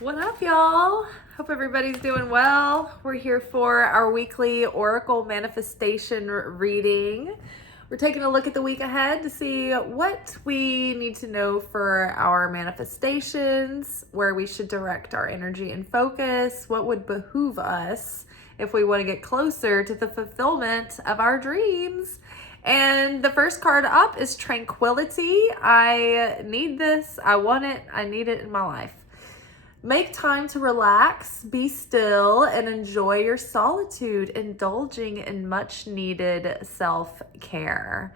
What up, y'all? Hope everybody's doing well. We're here for our weekly Oracle manifestation reading. We're taking a look at the week ahead to see what we need to know for our manifestations, where we should direct our energy and focus, what would behoove us if we want to get closer to the fulfillment of our dreams. And the first card up is Tranquility. I need this. I want it. I need it in my life. Make time to relax, be still, and enjoy your solitude, indulging in much needed self-care.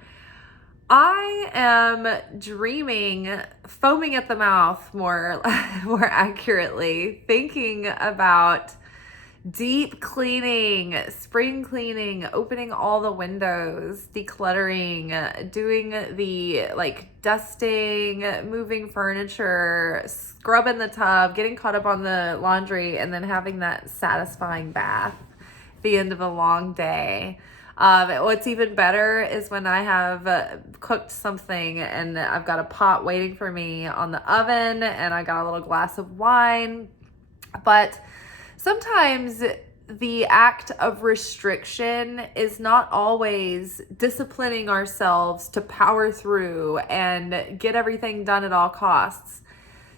I am dreaming, foaming at the mouth more accurately, thinking about deep cleaning, spring cleaning, opening all the windows, decluttering, doing the dusting, moving furniture, scrubbing the tub, getting caught up on the laundry, and then having that satisfying bath at the end of a long day. What's even better is when I have cooked something and I've got a pot waiting for me on the oven and I got a little glass of wine. But sometimes the act of restriction is not always disciplining ourselves to power through and get everything done at all costs.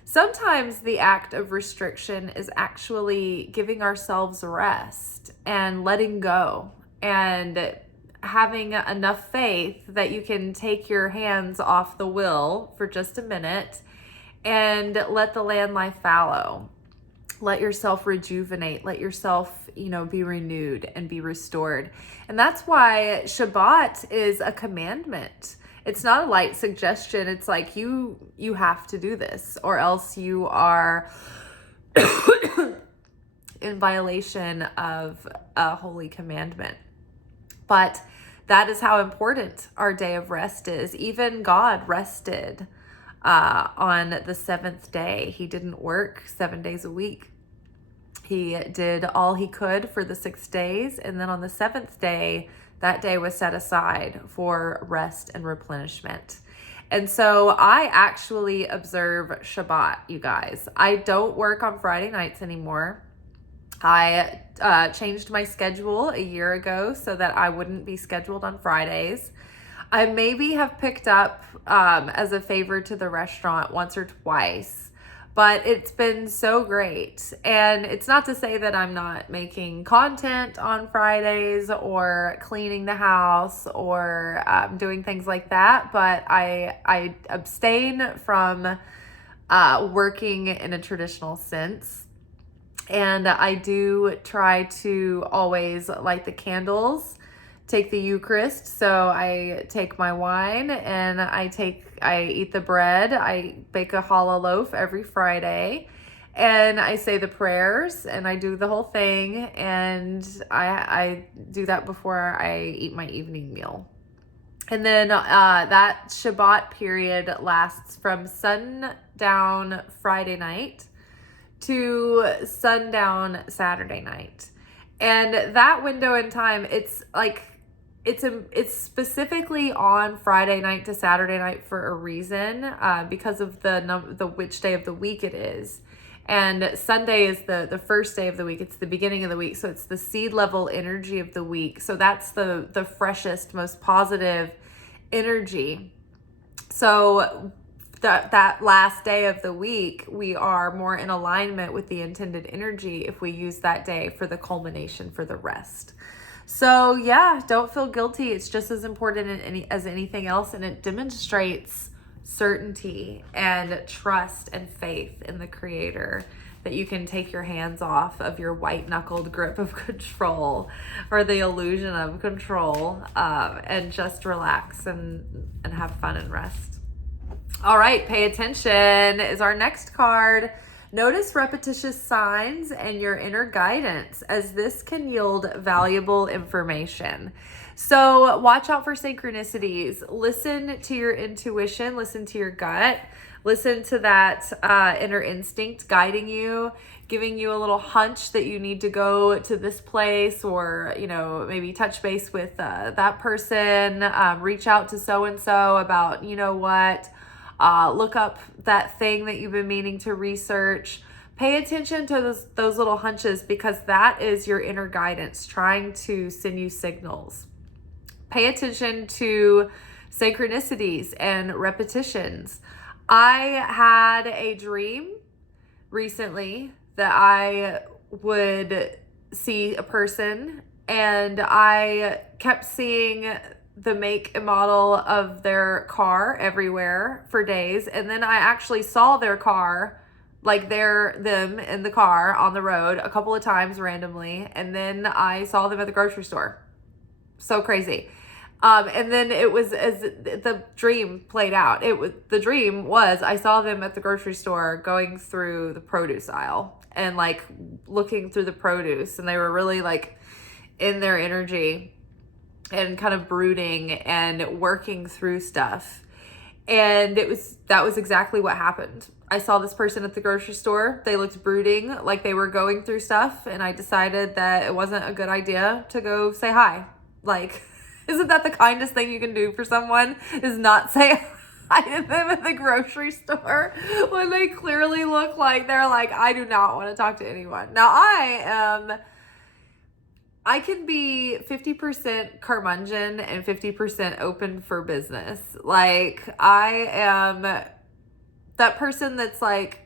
Sometimes the act of restriction is actually giving ourselves rest and letting go and having enough faith that you can take your hands off the wheel for just a minute and let the land lie fallow. Let yourself rejuvenate, let yourself, be renewed and be restored. And that's why Shabbat is a commandment. It's not a light suggestion. It's like you have to do this or else you are in violation of a holy commandment. But that is how important our day of rest is. Even God rested on the seventh day. He didn't work 7 days a week. He did all he could for the 6 days. And then on the seventh day, that day was set aside for rest and replenishment. And so I actually observe Shabbat, you guys. I don't work on Friday nights anymore. I changed my schedule a year ago so that I wouldn't be scheduled on Fridays. I maybe have picked up as a favor to the restaurant once or twice, but it's been so great. And it's not to say that I'm not making content on Fridays or cleaning the house or doing things like that, but I abstain from working in a traditional sense. And I do try to always light the candles, take the Eucharist. So I take my wine and I eat the bread. I bake a challah loaf every Friday and I say the prayers and I do the whole thing. And I do that before I eat my evening meal. And then that Shabbat period lasts from sundown Friday night to sundown Saturday night. And that window in time, it's specifically on Friday night to Saturday night for a reason, because of the which day of the week it is. And Sunday is the first day of the week. It's the beginning of the week. So it's the seed level energy of the week. So that's the freshest, most positive energy. So that last day of the week, we are more in alignment with the intended energy if we use that day for the culmination for the rest. So yeah, don't feel guilty. It's just as important as anything else, and it demonstrates certainty and trust and faith in the Creator that you can take your hands off of your white-knuckled grip of control or the illusion of control, and just relax and have fun and rest. All right, pay attention is our next card. Notice repetitious signs and your inner guidance, as this can yield valuable information. So watch out for synchronicities. Listen to your intuition, listen to your gut, listen to that inner instinct guiding you, giving you a little hunch that you need to go to this place, or, maybe touch base with that person, reach out to so-and-so about, look up that thing that you've been meaning to research. pay attention to those little hunches, because that is your inner guidance trying to send you signals. Pay attention to synchronicities and repetitions. I had a dream recently that I would see a person, and I kept seeing the make and model of their car everywhere for days. And then I actually saw their car, like them in the car on the road a couple of times randomly. And then I saw them at the grocery store. So crazy. And then it was, as the dream played out, the dream was I saw them at the grocery store going through the produce aisle and like looking through the produce, and they were really like in their energy and kind of brooding and working through stuff. And that was exactly what happened. I saw this person at the grocery store. They looked brooding, like they were going through stuff, and I decided that it wasn't a good idea to go say hi. Like, isn't that the kindest thing you can do for someone, is not say hi to them at the grocery store when they clearly look like they're like, I do not want to talk to anyone. Now I can be 50% curmudgeon and 50% open for business. Like, I am that person that's like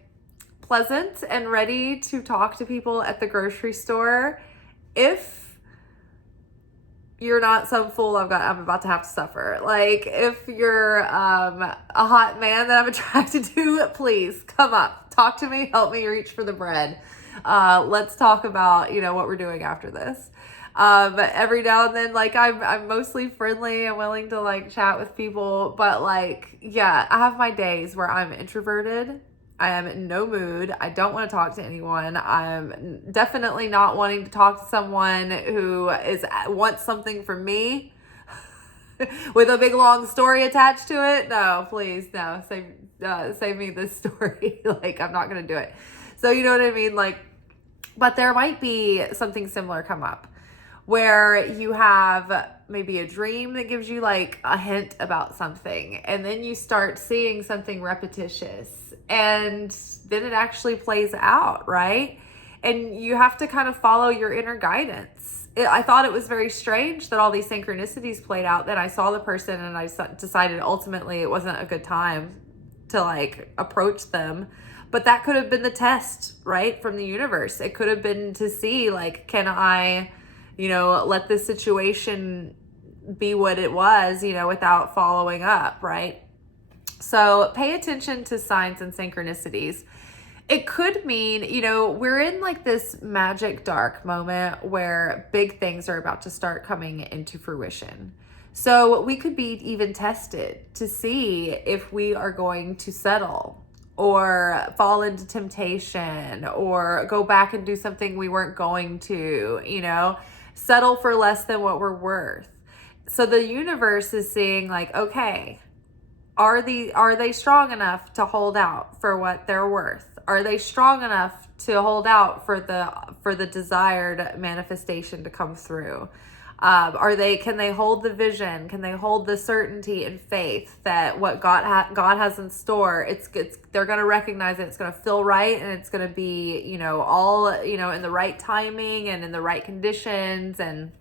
pleasant and ready to talk to people at the grocery store. If you're not some fool I'm about to have to suffer. Like, if you're a hot man that I'm attracted to, please come up, talk to me, help me reach for the bread. Let's talk about, what we're doing after this. But every now and then, like, I'm mostly friendly and willing to like chat with people, but like, yeah, I have my days where I'm introverted. I am in no mood. I don't want to talk to anyone. I'm definitely not wanting to talk to someone who wants something from me with a big long story attached to it. No, please, no. Save me this story. Like, I'm not going to do it. So, you know what I mean? Like, but there might be something similar come up where you have maybe a dream that gives you like a hint about something, and then you start seeing something repetitious, and then it actually plays out, right? And you have to kind of follow your inner guidance. I thought it was very strange that all these synchronicities played out. Then I saw the person and I decided ultimately it wasn't a good time to like approach them. But that could have been the test, right, from the universe. It could have been to see, like, can I, let this situation be what it was, without following up, right? So pay attention to signs and synchronicities. It could mean, we're in like this magic dark moment where big things are about to start coming into fruition. So we could be even tested to see if we are going to settle or fall into temptation or go back and do something we weren't going to, settle for less than what we're worth. So the universe is saying like, okay, are they strong enough to hold out for what they're worth? Are they strong enough to hold out for the desired manifestation to come through? Can they hold the vision? Can they hold the certainty and faith that what God has in store, they're going to recognize it. It's going to feel right. And it's going to be, all, in the right timing and in the right conditions, and,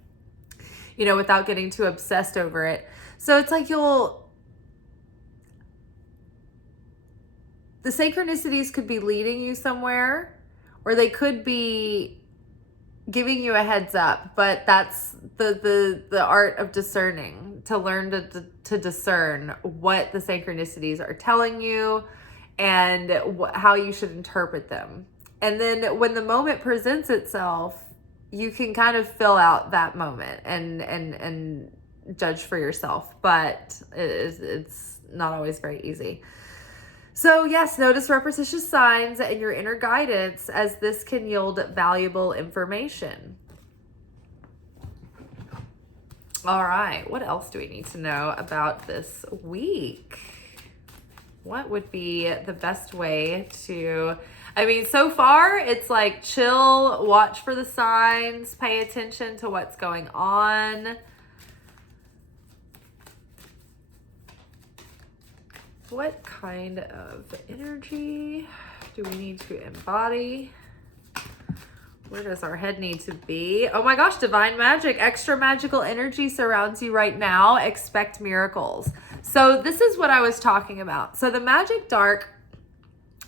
without getting too obsessed over it. So it's like the synchronicities could be leading you somewhere, or they could be giving you a heads up, but that's the art of discerning, to learn to discern what the synchronicities are telling you and how you should interpret them. And then when the moment presents itself, you can kind of fill out that moment and judge for yourself, but it's not always very easy. So yes, notice repetitious signs and your inner guidance, as this can yield valuable information. All right, what else do we need to know about this week? What would be the best way to, so far it's like chill, watch for the signs, pay attention to what's going on. What kind of energy do we need to embody? Where does our head need to be? Oh my gosh, divine magic, extra magical energy surrounds you right now. Expect miracles. So this is what I was talking about. So the magic dark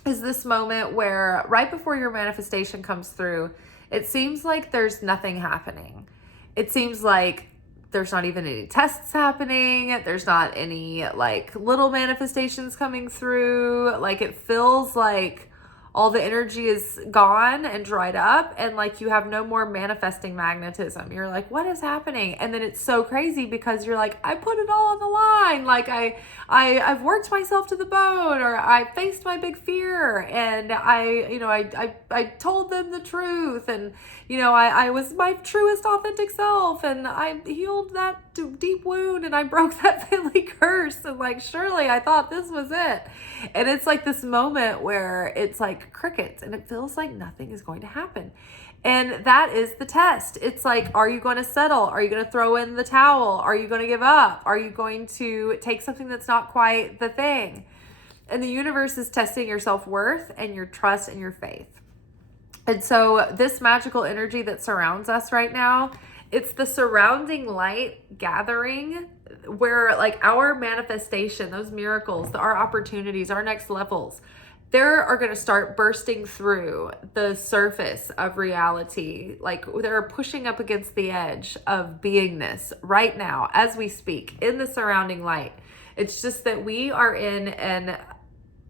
is this moment where right before your manifestation comes through, it seems like there's nothing happening. It seems like there's not even any tests happening. There's not any like little manifestations coming through. Like it feels like all the energy is gone and dried up, and like you have no more manifesting magnetism. You're like, what is happening? And then it's so crazy because you're like, I put it all on the line. Like I've worked myself to the bone, or I faced my big fear, and I told them the truth, and I was my truest authentic self, and I healed that deep wound, and I broke that family curse, and like surely I thought this was it. And it's like this moment where it's like crickets, and it feels like nothing is going to happen. And that is the test. It's like, are you going to settle? Are you going to throw in the towel? Are you going to give up? Are you going to take something that's not quite the thing? And the universe is testing your self-worth and your trust and your faith. And so this magical energy that surrounds us right now, it's the surrounding light gathering where like our manifestation, those miracles, our opportunities, our next levels, they are going to start bursting through the surface of reality. Like they're pushing up against the edge of beingness right now as we speak in the surrounding light. It's just that we are in an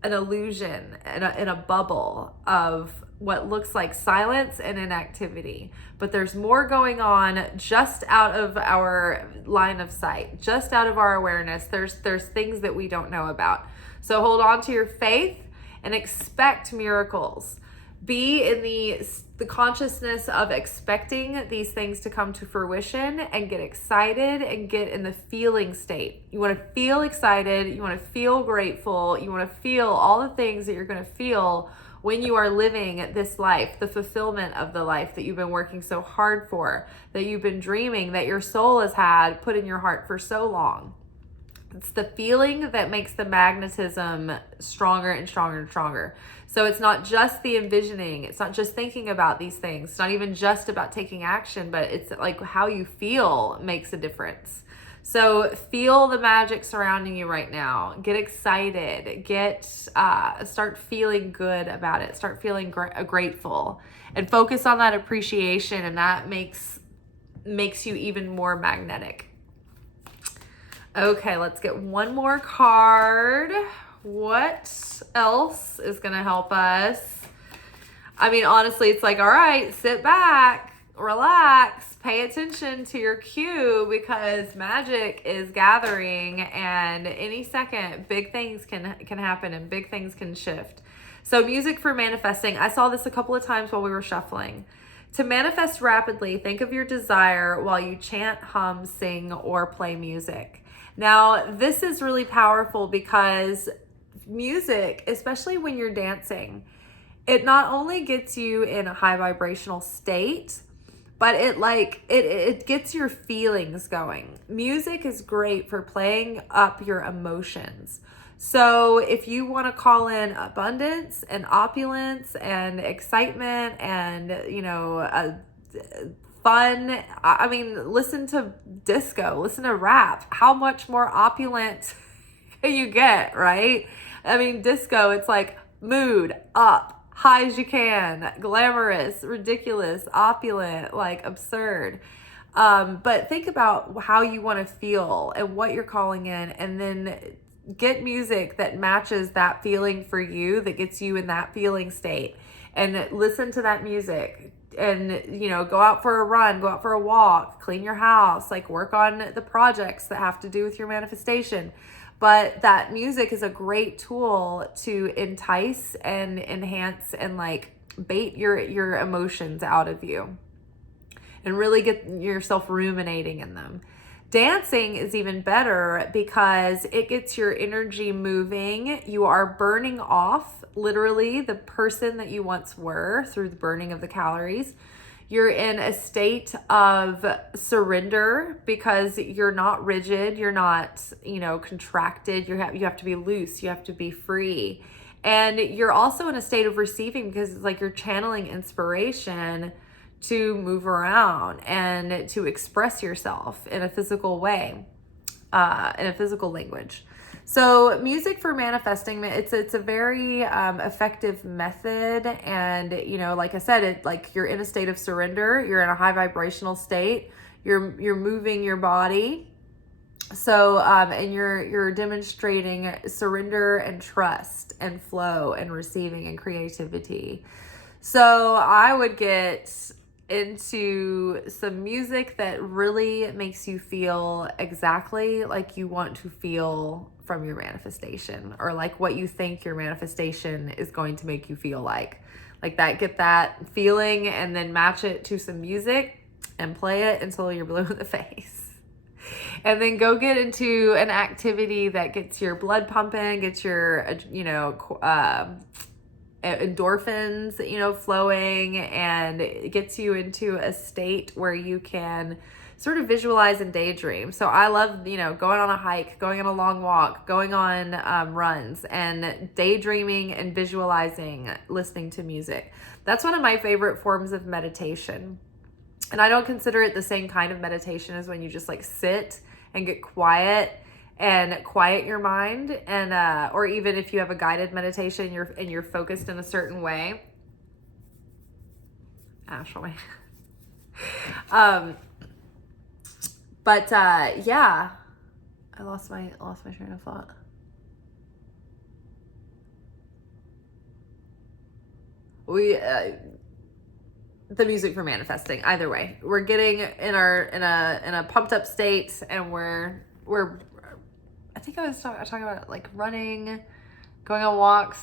illusion, in a bubble of what looks like silence and inactivity. But there's more going on just out of our line of sight, just out of our awareness. There's things that we don't know about. So hold on to your faith and expect miracles. Be in the consciousness of expecting these things to come to fruition, and get excited and get in the feeling state. You want to feel excited. You want to feel grateful. You want to feel all the things that you're going to feel when you are living this life, the fulfillment of the life that you've been working so hard for, that you've been dreaming, that your soul has had put in your heart for so long. It's the feeling that makes the magnetism stronger and stronger and stronger. So it's not just the envisioning. It's not just thinking about these things. It's not even just about taking action, but it's like how you feel makes a difference. So feel the magic surrounding you right now. Get excited. Start feeling good about it. Start feeling grateful, and focus on that appreciation, and that makes you even more magnetic. Okay, let's get one more card. What else is going to help us? I mean, honestly, it's like, all right, sit back, relax, pay attention to your cue, because magic is gathering, and any second, big things can happen and big things can shift. So music for manifesting. I saw this a couple of times while we were shuffling. To manifest rapidly, think of your desire while you chant, hum, sing, or play music. Now, this is really powerful because music, especially when you're dancing, it not only gets you in a high vibrational state, but it gets your feelings going. Music is great for playing up your emotions. So if you want to call in abundance and opulence and excitement and, fun, I mean, listen to disco, listen to rap. How much more opulent can you get, right? I mean, disco, it's like mood up, high as you can, glamorous, ridiculous, opulent, like absurd. But think about how you want to feel and what you're calling in, and then get music that matches that feeling for you, that gets you in that feeling state, and listen to that music. And, go out for a run, go out for a walk, clean your house, like work on the projects that have to do with your manifestation. But that music is a great tool to entice and enhance and like bait your emotions out of you and really get yourself ruminating in them. Dancing is even better because it gets your energy moving. You are burning off literally the person that you once were through the burning of the calories. You're in a state of surrender because you're not rigid, you're not, contracted. You have to be loose, you have to be free. And you're also in a state of receiving because it's like you're channeling inspiration to move around and to express yourself in a physical way, in a physical language. So music for manifesting, it's a very effective method. And, you know, like I said, you're in a state of surrender. You're in a high vibrational state. You're moving your body. So, and you're demonstrating surrender and trust and flow and receiving and creativity. So I would get into some music that really makes you feel exactly like you want to feel from your manifestation, or like what you think your manifestation is going to make you feel like that. Get that feeling and then match it to some music and play it until you're blue in the face. And then go get into an activity that gets your blood pumping, gets your, endorphins, flowing, and it gets you into a state where you can sort of visualize and daydream. So I love, going on a hike, going on a long walk, going on runs, and daydreaming and visualizing, listening to music. That's one of my favorite forms of meditation. And I don't consider it the same kind of meditation as when you just like sit and get quiet and quiet your mind, and or even if you have a guided meditation, you're focused in a certain way. Show me. Yeah, I lost my train of thought. The music for manifesting. Either way, we're getting in a pumped up state, and we're. I think I was talking about like running, going on walks.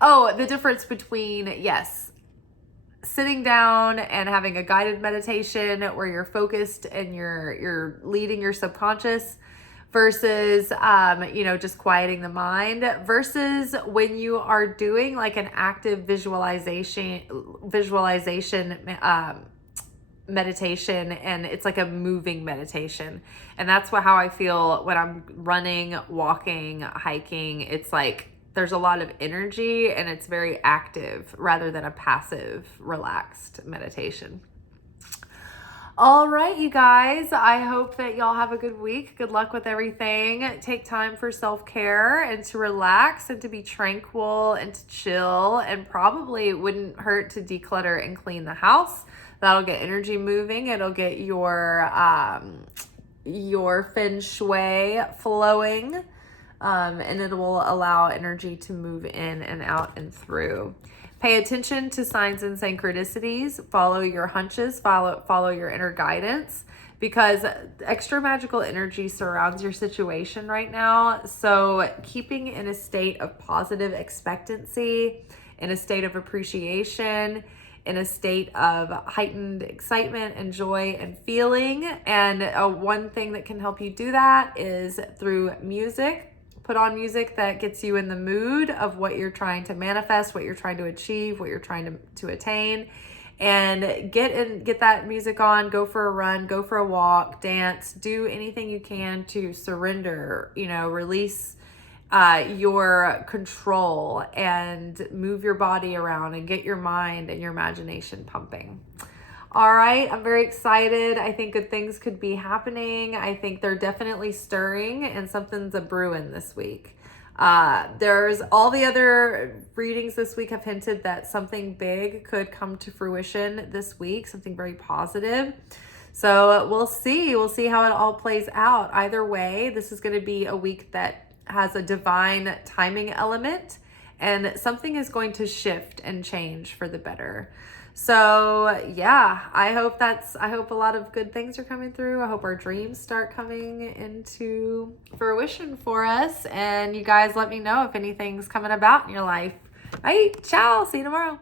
Oh, the difference between, yes, sitting down and having a guided meditation where you're focused and you're leading your subconscious, versus just quieting the mind, versus when you are doing like an active visualization meditation, and it's like a moving meditation. And that's how I feel when I'm running, walking, hiking. It's like there's a lot of energy and it's very active rather than a passive, relaxed meditation. All right, you guys, I hope that y'all have a good week. Good luck with everything. Take time for self-care and to relax and to be tranquil and to chill, and probably wouldn't hurt to declutter and clean the house. That'll get energy moving. It'll get your feng shui flowing, and it will allow energy to move in and out and through. Pay attention to signs and synchronicities. Follow your hunches. Follow your inner guidance, because extra magical energy surrounds your situation right now. So keeping in a state of positive expectancy, in a state of appreciation, in a state of heightened excitement and joy and feeling. And one thing that can help you do that is through music. Put on music that gets you in the mood of what you're trying to manifest, what you're trying to achieve, what you're trying to attain, and get that music on. Go for a run, go for a walk, dance, do anything you can to surrender, release your control and move your body around and get your mind and your imagination pumping. All right, I'm very excited. I think good things could be happening. I think they're definitely stirring, and something's a brewing this week. There's all the other readings this week have hinted that something big could come to fruition this week, something very positive. So we'll see how it all plays out. Either way, this is going to be a week that has a divine timing element, and something is going to shift and change for the better. So yeah, I hope a lot of good things are coming through. I hope our dreams start coming into fruition for us. And you guys let me know if anything's coming about in your life. All right, ciao. See you tomorrow.